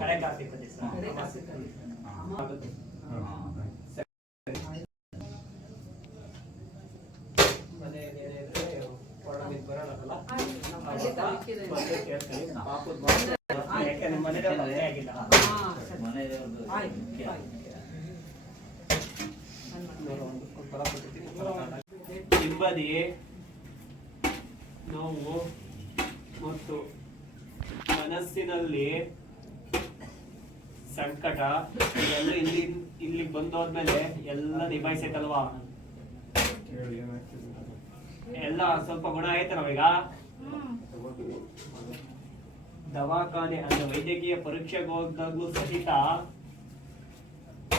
ಕಡೆ ಕಾರ್ತಿಕ ದಿವಸ ಹಿಂಬದಿ ನೋವು ಮತ್ತು ಮನಸ್ಸಿನಲ್ಲಿ ಸಂಕಟ ಇದೆಲ್ಲ ಇಲ್ಲಿ ಬಂದೋದ್ಮೇಲೆ ಎಲ್ಲ ನಿಭಾಯಿಸೈತಲ್ವಾ? ಎಲ್ಲ ಸ್ವಲ್ಪ ಗುಣ ಆಯ್ತು ನಾವೀಗ. ದವಾಖಾನೆ ಅಂದ್ರೆ ವೈದ್ಯಕೀಯ ಪರೀಕ್ಷೆಗೆ ಹೋದಾಗ್ಲೂ ಸಹಿತ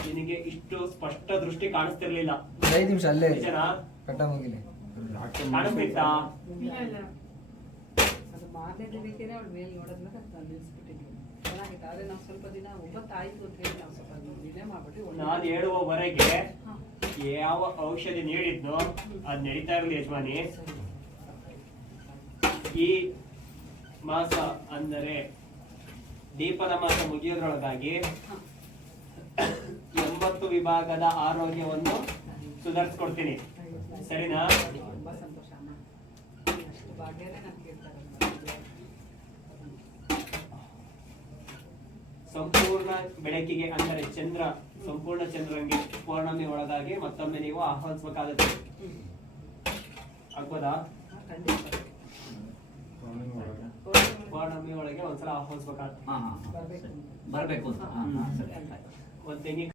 ನಿನಗೆ ಇಷ್ಟು ಸ್ಪಷ್ಟ ದೃಷ್ಟಿ ಕಾಣಿಸ್ತಿರ್ಲಿಲ್ಲ. 5 ನಿಮಿಷ ಅಲ್ಲೇ ಕಾಣಿಸ್ತಿತ್ತಾ? ನಾನು ಹೇಳುವವರೆಗೆ ಯಾವ ಔಷಧಿ ನೀಡಿದ್ನೋ ಅದ್ ನಡೀತಾ ಇರಲಿ ಯಜಮಾನಿ. ಈ ಮಾಸ ಅಂದರೆ ದೀಪದ ಮಾಸ ಮುಗಿಯೋದ್ರೊಳಗಾಗಿ 80 ವಿಭಾಗದ ಆರೋಗ್ಯವನ್ನು ಸುಧಾರಿಸ್ಕೊಡ್ತೀನಿ, ಸರಿನಾ? ಸಂಪೂರ್ಣ ಬೆಳಕಿಗೆ ಅಂದರೆ ಸಂಪೂರ್ಣ ಚಂದ್ರಂಗೆ ಪೌರ್ಣಮಿ ಒಳಗಾಗಿ ಮತ್ತೊಮ್ಮೆ ನೀವು ಆಹ್ವಾನಿಸಬೇಕಾಗುತ್ತೆ. ಆಗ್ಬೋದಾ? ಪೌರ್ಣಮಿ ಒಳಗೆ ಒಂದ್ಸಲ ಆಹ್ವಾನಿಸಬೇಕಾಗುತ್ತೆ. ಬರ್ಬೇಕು. ಒಂದ್ ತೆಂಗಿನ